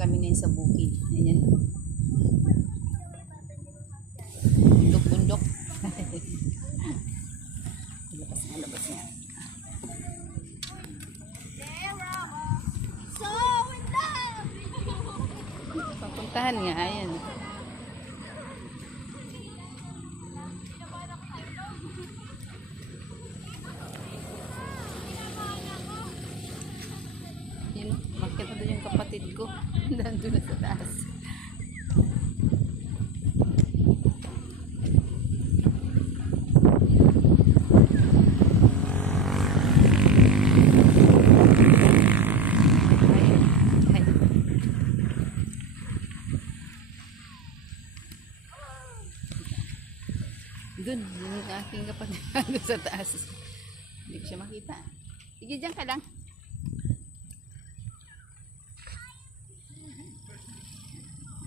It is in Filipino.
kami ngayon sa bukid. Ayan. Bundok-bundok. Labas nga, labas nga. Papuntahan nga, ayan. Yun, makita doon yung kapatid ko. Nandun na sa taas. Doon, yung aking kapatid doon sa taas. Hindi ko siya makita. Sige, dyan ka lang.